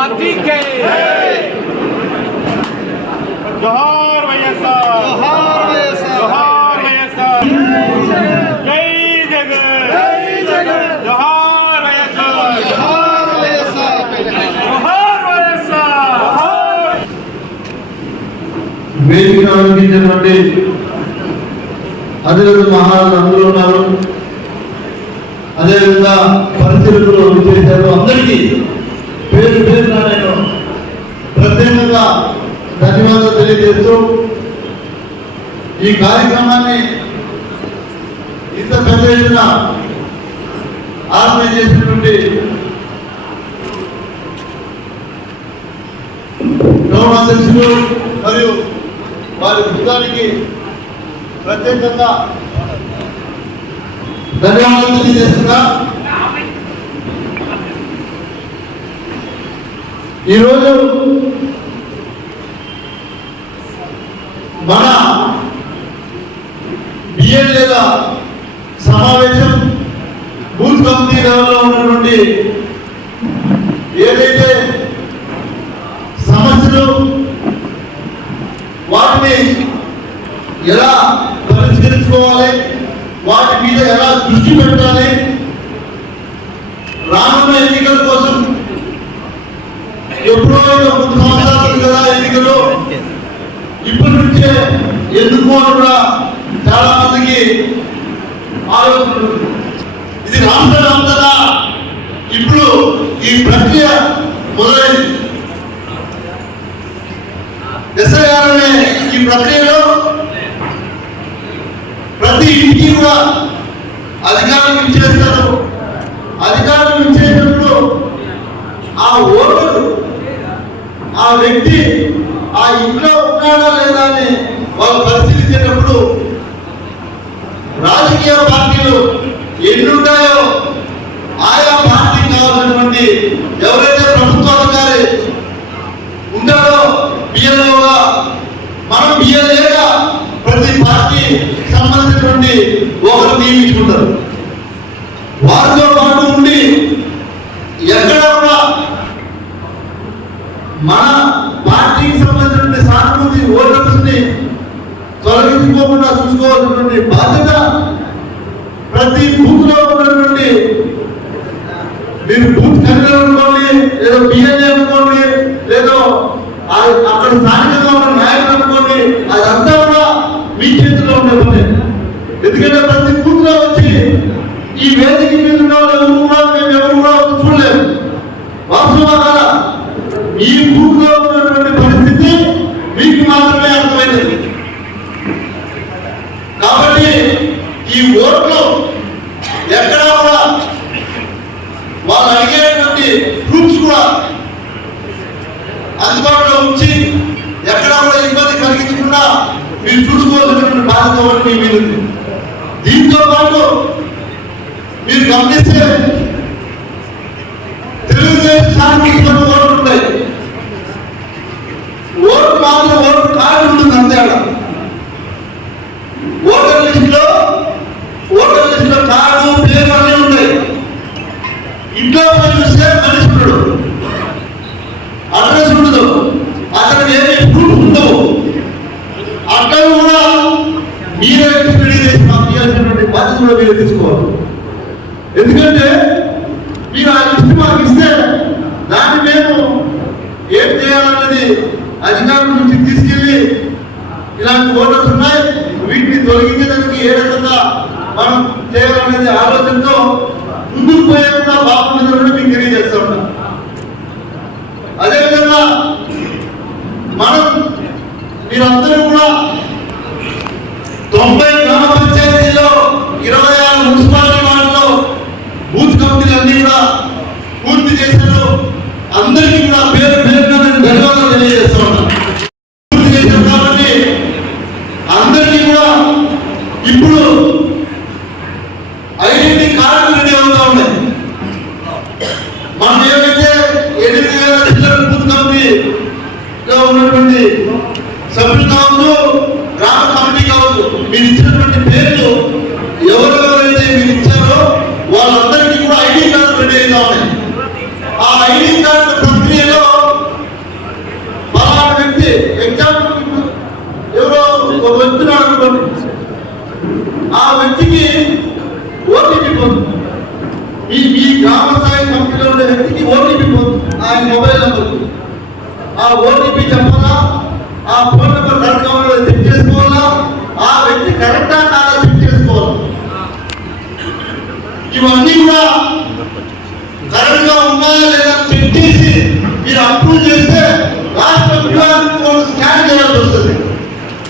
Party के जोहार వైఎస్ఆర్ जोहार వైఎస్ఆర్ జై జగన్ जोहार వైఎస్ఆర్ जोहार వైఎస్ఆర్ వేదిక అందించినటువంటి అధికారులు మహారాజు అందరూ ఉన్నారు. అదేవిధంగా పరిశీలకులు చేశారు. అందరికీ పేరు పేరున నేను ప్రత్యేకంగా ధన్యవాదాలు తెలియజేస్తూ ఈ కార్యక్రమాన్ని ఇంత పెద్ద ఎత్తున ఆర్గనైజ్ చేసినటువంటి గౌరవ అధ్యక్షులు మరియు వారి బృందానికి ప్రత్యేకంగా ధన్యవాదాలు తెలియజేస్తున్నా. ఈరోజు మన బిఎల్ఏల సమావేశం బూత్ కమిటీ లెవెల్లో ఉన్నటువంటి ఏదైతే సమస్యలు వాటిని ఎలా పరిష్కరించుకోవాలి, వాటి మీద ఎలా దృష్టి పెట్టాలి, రానున్న ఎన్నికల కోసం ఎప్పుడో 3 సంవత్సరాలు కదా ఎన్నికలు, ఇప్పటి నుంచే ఎందుకు అని కూడా చాలా మందికి ఆలోచన. ఇది రాష్ట్ర వ్యాప్తంగా ఇప్పుడు ఈ ప్రక్రియ మొదలైంది. ఎస్ఐఆర్నే ఈ ప్రక్రియలో ప్రతి ఇంటికి కూడా అధికారం ఇచ్చేస్తారు. అధికారం ఇచ్చేటప్పుడు ఆ ఓటరు ఆ వ్యక్తి ఆ ఇంట్లో ఉన్నాడా లేదా అని వాళ్ళు పరిశీలించేటప్పుడు రాజకీయ పార్టీలు ఎన్ని ఉంటాయో ఆయా పార్టీకి కావాల్సినటువంటి ఎవరైతే ప్రభుత్వాధికారి ఉంటారో బిఎల్ఏగా మనం బిఎల్ఏగా ప్రతి పార్టీ సంబంధించినటువంటి ఒకరు నియమించుకుంటారు. వారితో పాటు ఉండి ఎక్కడ కూడా మన పార్టీకి సంబంధించినటువంటి సానుభూతి ఓటర్స్ ని తొలగించుకోకుండా చూసుకోవాల్సినటువంటి బాధ్యత ప్రతి బూత్ లో ఉన్నటువంటి, మీరు బూత్ కన్వీనర్ అనుకోండి, లేదో బిఎల్ఏ అనుకోండి, లేదో అక్కడ స్థానికంగా ఉన్న నాయకులు అనుకోండి, అదంతా కూడా మీ చేతిలో ఉండే పని. ఎందుకంటే ప్రతి బూత్ లో వచ్చి ఈ వేదిక మీద ఉన్న వాళ్ళు కూడా మేము ఎవరు కూడా చూడలేము. వాస్తవంగా ఈ బూత్ లో ఉన్నటువంటి పరిస్థితి మీకు మాత్రమే అర్థమైంది. కాబట్టి ఈ ఓట్లు ఎక్కడా కూడా వాళ్ళు అడిగేటువంటి ప్రూఫ్స్ కూడా అందుబాటులో ఉంచి ఎక్కడా కూడా ఇబ్బంది కలిగించకుండా మీరు చూసుకోవాల్సినటువంటి బాధ్యత ఒకటి మీ మీద ఉంది. దీంతో పాటు మీరు గమనిస్తే తెలుగుదేశం ఓట్లు ఉంటాయి. ఓటు మాత్రం ఓటు కార్డు ఉంటుంది అంతే. ఓటర్ లిస్టులో కార్డు పేరు అన్నీ ఉంటాయి. ఇంట్లో చూస్తే మనిషి ఉండడు, అడ్రస్ ఉండదు, అతనికి ఏమి ప్రూఫ్ ఉండవు. అక్కడ కూడా మీరే స్టడీ చేసి మాకు చేయాల్సినటువంటి బాధ్యత కూడా మీరే తీసుకోవాలి. ఎందుకంటే మీరు ఆ లిస్టు మాకు ఇస్తే దాన్ని మేము ఏం చేయాలన్నది అధికారుల నుంచి తీసుకెళ్ళి ఇలాంటి ఓటర్స్ ఉన్నాయి, వీటిని తొలగించడానికి ఏ రకంగా మనం చేయాలనేది ఆలోచనతో ముందుకు పోయేకుండా బాగుంటుందని కూడా మీకు తెలియజేస్తా ఉన్నాం. అదేవిధంగా మనం మీరందరూ కూడా 90 గ్రామ పంచాయతీలో 26 మున్సిపాలిటీ వార్డులో బూత్ కమిటీలు అన్ని కూడా పూర్తి చేశారు. అందరికీ కూడా పేరు పేరుగా నేను ధన్యవాదాలు తెలియజేస్తా ఉన్నాను. పూర్తి చేశారు కాబట్టి అందరికీ కూడా ఇప్పుడు ఐడెంటిటీ కార్డు రెడీ అవుతా ఉన్నాయి. మనం ఏమైతే 8,000 బూత్ కమిటీ గ్రామ స్థాయి కమిటీలో ఉండే వ్యక్తికి ఓటీపీ ఆయన మొబైల్ నెంబర్, ఆ ఓటీపీ చెప్పాలా, ఆ ఫోన్ నెంబర్ కరెక్ట్గా ఉన్నదో చెక్ చేసుకోవాలా, ఆ వ్యక్తి కరెక్టా కాదా చెక్ చేసుకోవాలి. ఇవన్నీ కూడా కరెక్ట్ గా ఉన్నాయా లేదా చెక్ చేసి మీరు అప్రూవ్ చేస్తే లాస్ట్ స్కాన్ చేయాల్సి వస్తుంది.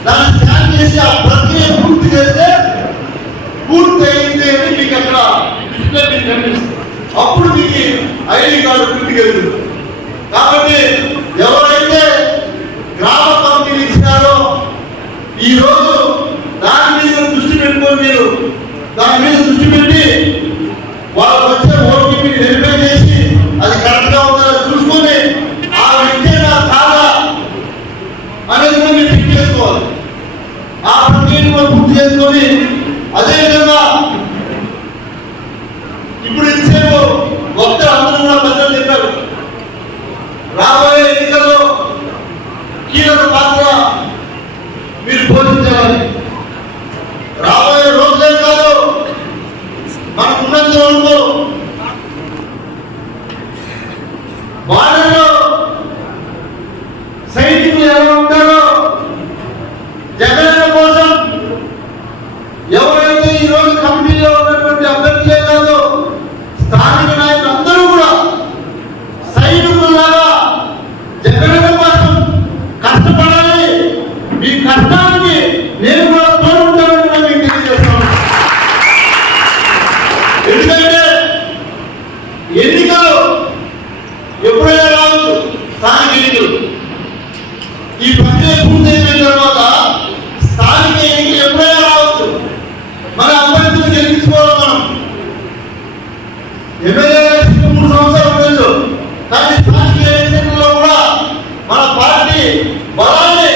దాన్ని స్కాన్ చేసి ఆ ప్రక్రియ పూర్తి చేస్తే పూర్తి అయింది అని మీకు అక్కడ డిస్ప్లే మీకు కనిపిస్తుంది. అప్పుడు మీకు ఐడి కార్డు ప్రింట్కి వెళ్తుంది. కాబట్టి ఎవరైతే గ్రామ కమిటీలు ఇచ్చినారో ఈ రోజు దాని మీద దృష్టి పెట్టుకొని మీరు దాని మీద దృష్టి పెట్టి వాళ్ళు వచ్చే ఓటీపీని వెరిఫై చేసి అది కరెక్ట్ గా ఉందో చూసుకొని ఆ వ్యక్తి కాదా అనేది మీరు చెక్ చేసుకోవాలి. ఆ ప్రక్రియను కూడా పూర్తి చేసుకొని అదేవిధంగా ఇప్పుడు ఇంతసేపు భక్తులు అందరూ కూడా పెద్దలు చెప్పారు, రాబోయే ఎన్నికల్లో కీలక పాత్ర మీరు పోషించాలని. రాబోయే రోజులే కాదు, మనకు ఉన్నంత వరకు వాళ్ళలో సైనికులు ఎలా ఉంటారో జగన్ కోసం ఎవరైతే ఈ రోజు కమిటీలో ఉన్నటువంటి అభ్యర్థులే కాదు స్థానిక నాయకులు అందరూ కూడా సైనికులాగా జగన్ కోసం కష్టపడాలి. మీ కష్టానికి నేను కూడా తోడుంటానని కూడా మీకు తెలియజేస్తాను. ఎందుకంటే ఎన్నికలు ఎప్పుడైనా రావచ్చు, స్థానిక ఎన్నికలు ఈ ప్రక్రియ పూర్తయిన తర్వాత స్థానిక ఎన్నికలు ఎప్పుడైనా రావచ్చు. మన అభ్యర్థులు గెలిపించుకోవాలి. మనం ఎమ్మెల్యే 3 సంవత్సరాలు ఉండొచ్చు, కానీ స్థానిక ఎన్నికల్లో కూడా మన పార్టీ బలాన్ని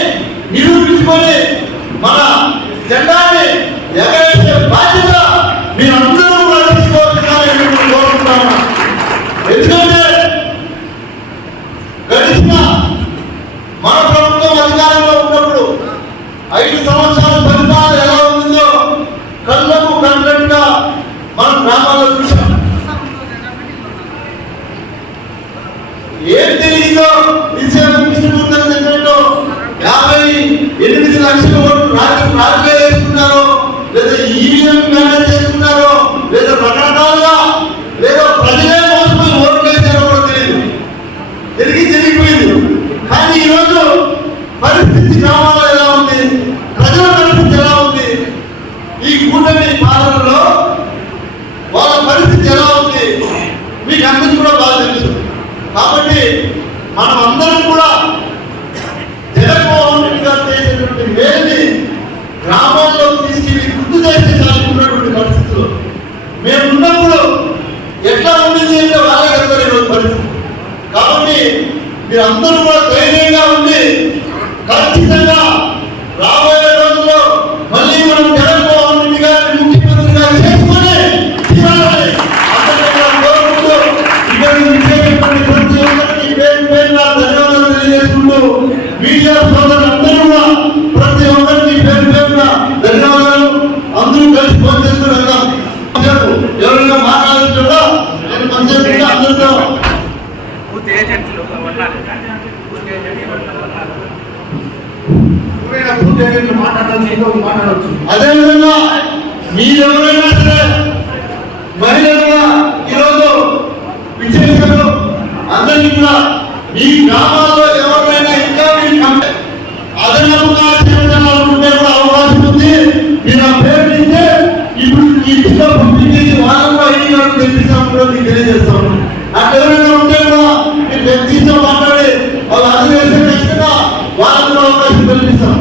నిరూపించుకొని మన జెండాని ఎగరేసే బాధ్యత మీరందరూ కూడా తీసుకోవాలని నేను కోరుకుంటున్నాను. ఎందుకంటే గడిచిన మన ప్రభుత్వం అధికారంలో ఉన్నప్పుడు 5 సంవత్సరాల పరిపాలన ఎలా ఉందో కళ్ళకు కంటట్టుగా మన గ్రామాల్లో చూసాం. ఏం తెలియదో కృష్ణమూర్తి చెప్పినట్టు 58 లక్షల ఓట్లు రాజకీయ వేసుకున్నారో లేదా ఈవీఎం మేనేజ్ చేసుకున్నారో లేదా రకరకాలుగా లేదా ప్రజలే మోసపోయి ఓట్లు వేసారో కూడా తెలియదు, జరిగిపోయింది. కానీ ఈరోజు పరిస్థితి గ్రామాల్లో ఎలా ఉంది, ప్రజల పరిస్థితి ఎలా ఉంది, ఈ కూటమి పాలనలో వాళ్ళ పరిస్థితి ఎలా ఉంది మీకు అందరికీ కూడా బాగా తెలుసు. కాబట్టి మనం అందరం కూడా జగన్మోహన్ రెడ్డి గారు చేసేటువంటి మేలుని గ్రామాల్లో తీసుకెళ్ళి గుర్తు చేస్తే చాలుకున్నటువంటి పరిస్థితులు మేము ఉన్నప్పుడు ఎట్లా ఉండింది అంటే వాళ్ళే కదా ఈరోజు పరిస్థితి. కాబట్టి మీరందరూ కూడా ధైర్యంగా ఉండి ఖచ్చితంగా రాబోయే రోజుల్లో మళ్ళీ మనం జగన్మోహన్ రెడ్డి గారిని ముఖ్యమంత్రిగా చేసుకొని తీరాలని అందరికీ కోరుకుంటూ ఇక్కడ ప్రతి ఒక్కరికి పేరు ధన్యవాదాలు తెలియజేసుకుంటూ మీడియా సోదరులందరూ కూడా ప్రతి ఒక్కరికి పేరున ధన్యవాదాలు. అందరూ కలిసి పనిచేస్తూ వెళ్దాం. ఎవరైనా మాట్లాడుతుందా నేను పనిచేస్తుంటే అందరితో మాట్లాడవచ్చు. అదేవిధంగా మీరెవరైనా సరే మహిళలుగా ఈరోజు విజేతలు అందరికీ కూడా మీ గ్రామాల్లో ఎవరైనా ఇంకా మీరు అదనపుగా చేయాలనుకుంటే కూడా అవకాశం ఉంది. మీరు ఆ పేరు ఇస్తే ఇప్పుడు ఈ ఇంట్లో పంపించేసి వాళ్ళకు ఐడి కార్డు తెప్పిస్తాం కూడా మీకు తెలియజేస్తాము. అక్కడ ఎవరైనా ఉంటే కూడా మీరు వ్యక్తితో మాట్లాడి వాళ్ళు అందరూ వేసే ఖచ్చితంగా వాళ్ళకు అవకాశం కల్పిస్తాం.